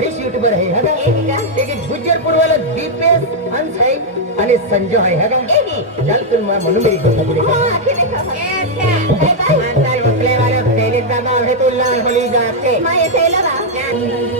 Harish YouTuber હે હગા એક ગુજર પુરવાલ દીપેશ હંસ હે અને સંજો હે હગા એની જલ કુલ માં મનુ મેરી ગોતા બોલે હા આખી દેખો એ બાય બાય માતા ઓટલે વાળો તેલી દાદા હે તો લાલ હોલી જાતે મા એ થેલો